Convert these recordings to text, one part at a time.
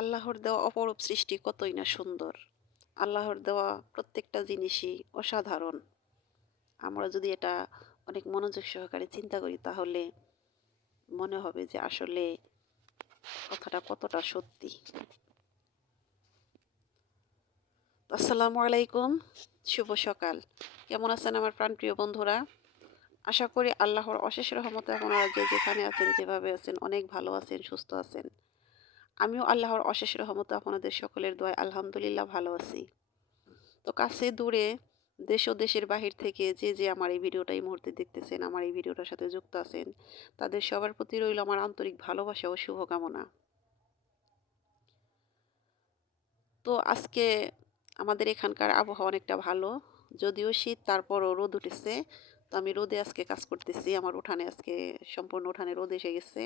আল্লাহর দেওয়া অপরূপ সৃষ্টি কতই না সুন্দর। আল্লাহর দেওয়া প্রত্যেকটা জিনিসই অসাধারণ। আমরা যদি এটা অনেক মনোযোগ সহকারে চিন্তা করি তাহলে মনে হবে যে আসলে কথাটা কতটা সত্যি। আসসালামু আলাইকুম, শুভ সকাল। কেমন আছেন আমার প্রাণপ্রিয় বন্ধুরা? আশা করি আল্লাহর অশেষ রহমতে আপনারা যে যেখানে আছেন, যেভাবে আছেন অনেক ভালো আছেন, সুস্থ আছেন। আমিও আল্লাহর অশেষ রহমতে আপনাদের সকলের দোয়ায় আলহামদুলিল্লাহ ভালো আছি। তো কাছে দূরে দেশ ও দেশের বাহির থেকে যে আমার এই ভিডিওটা এই মুহূর্তে দেখতেছেন, আমার এই ভিডিওটার সাথে যুক্ত আছেন, তাদের সবার প্রতি রইল আমার আন্তরিক ভালোবাসা ও শুভকামনা। তো আজকে আমাদের এখানকার আবহাওয়া অনেকটা ভালো, যদিও শীত তারপরও রোদ উঠেছে। তো আমি রোদে আজকে কাজ করতেছি, আমার উঠানে আজকে সম্পূর্ণ উঠানে রোদ এসে গেছে।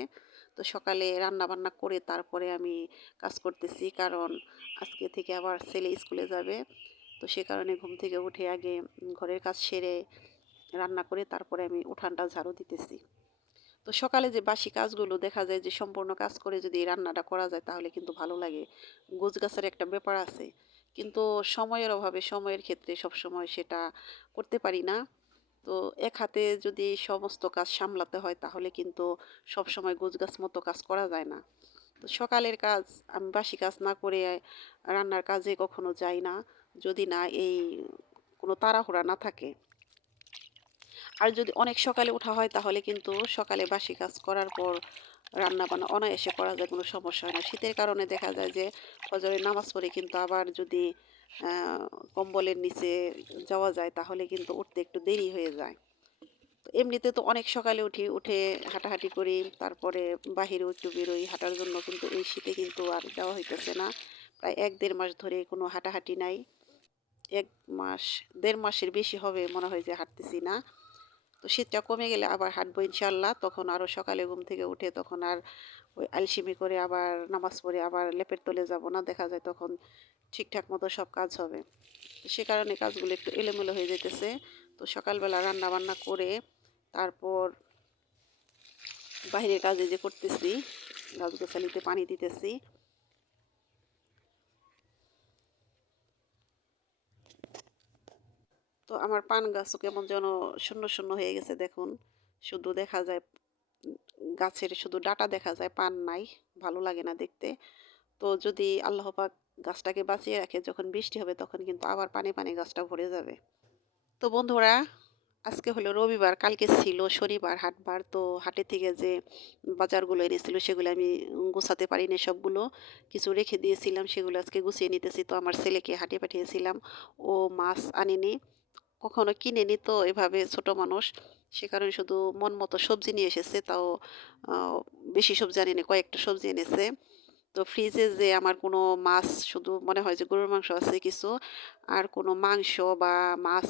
তো সকালে রান্না বান্না করে তারপরে আমি কাজ করতেছি, কারণ আজকে থেকে আবার ছেলে স্কুলে যাবে। তো সে কারণে ঘুম থেকে উঠে আগে ঘরের কাজ সেরে রান্না করে তারপরে আমি উঠানটা ঝাড়ু দিতেছি। তো সকালে যে বাসি কাজগুলো দেখা যায় যে সম্পূর্ণ কাজ করে যদি রান্নাটা করা যায় তাহলে কিন্তু ভালো লাগে। গোছগাছের একটা ব্যাপার আছে, কিন্তু সময়ের অভাবে সময়ের ক্ষেত্রে সবসময় সেটা করতে পারি না। তো এক হাতে যদি সমস্ত কাজ সামলাতে হয় তাহলে কিন্তু সবসময় গোছগাছ মতো কাজ করা যায় না। তো সকালের কাজ আমি বাসি কাজ না করে রান্নার কাজে কখনো যাই না, যদি না এই কোনো তাড়াহুড়া না থাকে। আর যদি অনেক সকালে ওঠা হয় তাহলে কিন্তু সকালে বাসি কাজ করার পর রান্না বান্না অনায়াসে করা যায়, কোনো সমস্যা হয় না। শীতের কারণে দেখা যায় যে ফজরের নামাজ পড়ে কিন্তু আবার যদি আহ, কম্বলের নিচে যাওয়া যায় তাহলে কিন্তু উঠতে একটু দেরি হয়ে যায়। তো এমনিতে তো অনেক সকালে উঠি, উঠে হাঁটাহাঁটি করি, তারপরে বাহিরেও একটু বেরোই হাঁটার জন্য, কিন্তু এই শীতে কিন্তু আর যাওয়া হইতেছে না। প্রায় 1-1.5 মাস ধরে কোনো হাঁটাহাঁটি নাই। 1 মাস 1.5 মাসের বেশি হবে মনে হয় যে হাঁটতেছি না। তো শীতটা কমে গেলে আবার হাঁটবো ইনশাল্লাহ। তখন আরও সকালে ঘুম থেকে উঠে তখন আর ওই আলসেমি করে আবার নামাজ পড়ে আবার লেপের তলে যাব না, দেখা যায় তখন ঠিকঠাক মতো সব কাজ হবে। সে কারণে কাজগুলো একটু এলোমেলো হয়ে যেতেছে। তো সকালবেলা রান্না বান্না করে তারপর বাইরের কাজে যে করতেছি, গাছগাছালিতে পানি দিতেছি। তো আমার পান গাছও কেমন যেন শূন্য শূন্য হয়ে গেছে দেখুন। শুধু দেখা যায় গাছের শুধু ডাটা দেখা যায়, পান নাই। ভালো লাগে না দেখতে। তো যদি আল্লাহ পাক গাছটাকে বাঁচিয়ে রাখে, যখন বৃষ্টি হবে তখন কিন্তু আবার পানি পানি গাছটা ভরে যাবে। তো বন্ধুরা, আজকে হলো রবিবার, কালকে ছিল শনিবার হাটবার। তো হাটে থেকে যে বাজারগুলো এনেছিল সেগুলো আমি গুছাতে পারিনি সবগুলো, কিছু রেখে দিয়েছিলাম, সেগুলো আজকে গুছিয়ে নিতেছি। তো আমার ছেলেকে হাটে পাঠিয়েছিলাম, ও মাছ আনেনি, কখনো কিনেনি। তো এভাবে ছোট মানুষ, সে কারণে শুধু মন মতো সবজি নিয়ে এসেছে, তাও বেশি সবজি আনেনি, কয়েকটা সবজি এনেছে। তো ফ্রিজে যে আমার কোনো মাছ, শুধু মনে হয় যে গরুর মাংস আছে কিছু, আর কোনো মাংস বা মাছ,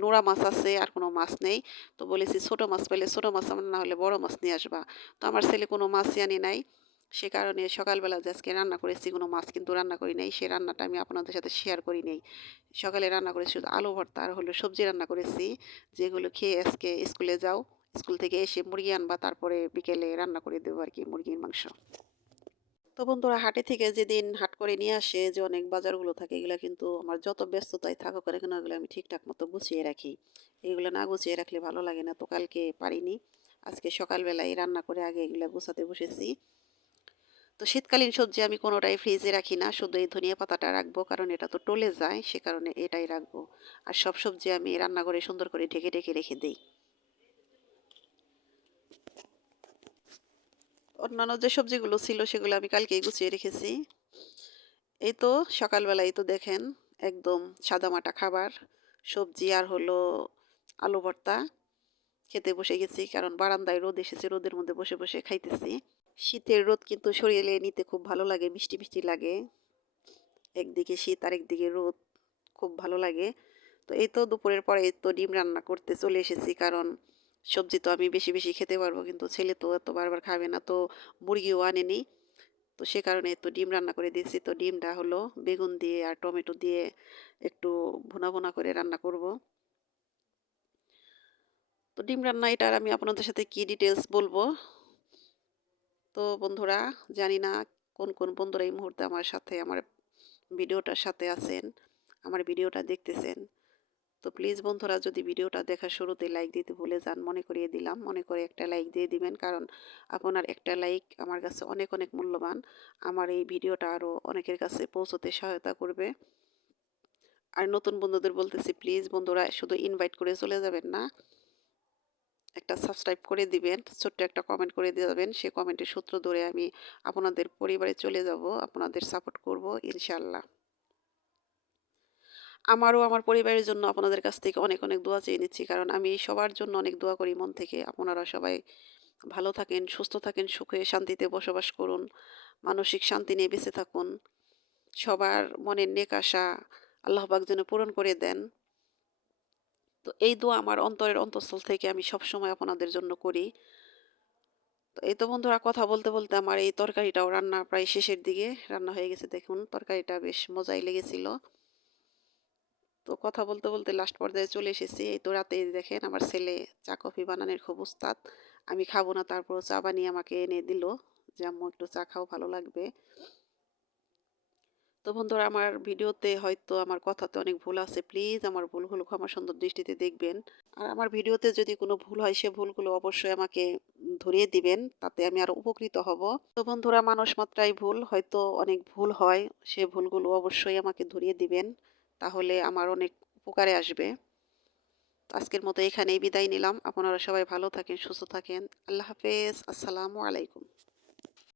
নোড়া মাছ আছে, আর কোনো মাছ নেই। তো বলেছি ছোট মাছ পেলে ছোট মাছ আনবা, না হলে বড় মাছ নিয়ে আসবা। তো আমার ছেলে কোনো মাছই আনি নাই। সে কারণে সকালবেলা যে আজকে রান্না করেছি, কোনো মাছ কিন্তু রান্না করি নাই, সে রান্নাটা আমি আপনাদের সাথে শেয়ার করি নাই। সকালে রান্না করেছি শুধু আলু ভর্তা আর হলো সবজি রান্না করেছি, যেগুলো খেয়ে আজকে স্কুলে যাও। স্কুল থেকে এসে মুরগি আনবা, তারপরে বিকেলে রান্না করে দেবো আর কি, মুরগির মাংস। তো বন্ধুরা, হাটে থেকে যেদিন হাট করে নিয়ে আসে যে অনেক বাজারগুলো থাকে, এগুলো কিন্তু আমার যত ব্যস্ততায় থাকুক না কেন এগুলো আমি ঠিকঠাক মতো গুছিয়ে রাখি। এগুলো না গুছিয়ে রাখলে ভালো লাগে না। তো কালকে পারিনি, আজকে সকালবেলায় রান্না করে আগে এগুলো গুছাতে বসেছি। তো শীতকালীন সবজি আমি কোনোটাই ফ্রিজে রাখি না, শুধু এই ধনিয়া পাতাটা রাখবো, কারণ এটা তো টলে যায়, সে কারণে এটাই রাখবো। আর সব সবজি আমি রান্নাঘরে সুন্দর করে ঢেকে ঢেকে রেখে দিই। অন্যান্য যে সবজিগুলো ছিল সেগুলো আমি কালকেই গুছিয়ে রেখেছি। এই তো সকালবেলায় তো দেখেন একদম সাদামাটা খাবার, সবজি আর হলো আলু ভর্তা, খেতে বসে গেছি, কারণ বারান্দায় রোদ এসেছে, রোদের মধ্যে বসে বসে খাইতেছি। শীতের রোদ কিন্তু শরীরে নিতে খুব ভালো লাগে, মিষ্টি মিষ্টি লাগে। একদিকে শীত আর একদিকে রোদ, খুব ভালো লাগে। তো এই তো দুপুরের পরে এই তো ডিম রান্না করতে চলে এসেছি, কারণ সবজি তো আমি বেশি বেশি খেতে পারবো, কিন্তু ছেলে তো এত বারবার খাবে না। তো মুরগিও আনেনি, তো সে কারণে তো ডিম রান্না করে দিয়েছি। তো ডিমটা হলো বেগুন দিয়ে আর টমেটো দিয়ে একটু ভুনা ভুনা করে রান্না করব। তো ডিম রান্না এটার আমি আপনাদের সাথে কি ডিটেলস বলবো। তো বন্ধুরা, জানি না কোন কোন বন্ধুরা এই মুহূর্তে আমার সাথে আমার ভিডিওটার সাথে আছেন, আমার ভিডিওটা দেখতেছেন। তো প্লিজ বন্ধুরা, যদি ভিডিওটা দেখার শুরুতে লাইক দিতে ভুলে যান, মনে করিয়ে দিলাম, মনে করে একটা লাইক দিয়ে দিবেন, কারণ আপনার একটা লাইক আমার কাছে অনেক অনেক মূল্যবান। আমার এই ভিডিওটা আরও অনেকের কাছে পৌঁছতে সহায়তা করবে। আর নতুন বন্ধুদের বলতেছি, প্লিজ বন্ধুরা, শুধু ইনভাইট করে চলে যাবেন না, একটা সাবস্ক্রাইব করে দিবেন, ছোট্ট একটা কমেন্ট করে যাবেন। সে কমেন্টের সূত্র ধরে আমি আপনাদের পরিবারে চলে যাব, আপনাদের সাপোর্ট করব ইনশাল্লাহ। আমারও আমার পরিবারের জন্য আপনাদের কাছ থেকে অনেক অনেক দোয়া চেয়ে নিচ্ছি, কারণ আমি সবার জন্য অনেক দোয়া করি মন থেকে। আপনারা সবাই ভালো থাকেন, সুস্থ থাকেন, সুখে শান্তিতে বসবাস করুন, মানসিক শান্তি নিয়ে বেঁচে থাকুন। সবার মনের নেক আশা আল্লাহ পাক যেন পূরণ করে দেন। তো এই দোয়া আমার অন্তরের অন্তঃস্থল থেকে আমি সবসময় আপনাদের জন্য করি। তো এই তো বন্ধুরা, কথা বলতে বলতে আমার এই তরকারিটাও রান্না প্রায় শেষের দিকে, রান্না হয়ে গেছে। দেখুন তরকারিটা বেশ মজাই লেগেছিল। তো কথা বলতে বলতে লাস্ট পর্যায়ে চলে এসেছি। এই তো রাতে দেখেন আমার ছেলে চা কফি বানানোর খুব উস্তাদ। আমি খাবো না, তারপর চা বানিয়ে আমাকে এনে দিল যে আম্মু একটু চা খাও, ভালো লাগবে। তো বন্ধুরা, আমার ভিডিওতে হয়তো আমার কথাতে অনেক ভুল আছে, প্লিজ আমার ভুলগুলো ক্ষমা সুন্দর দৃষ্টিতে দেখবেন। আর আমার ভিডিওতে যদি কোনো ভুল হয়, সে ভুলগুলো অবশ্যই আমাকে ধরিয়ে দিবেন, তাতে আমি আরো উপকৃত হব। তো বন্ধুরা, মানুষ মাত্রাই ভুল, হয়তো অনেক ভুল হয়, সে ভুলগুলো অবশ্যই আমাকে ধরিয়ে দিবেন, তাহলে আমার অনেক উপকারে আসবে। তো আজকের মতো এখানেই বিদায় নিলাম। আপনারা সবাই ভালো থাকেন, সুস্থ থাকেন। আল্লাহ হাফেজ, আসসালামু আলাইকুম।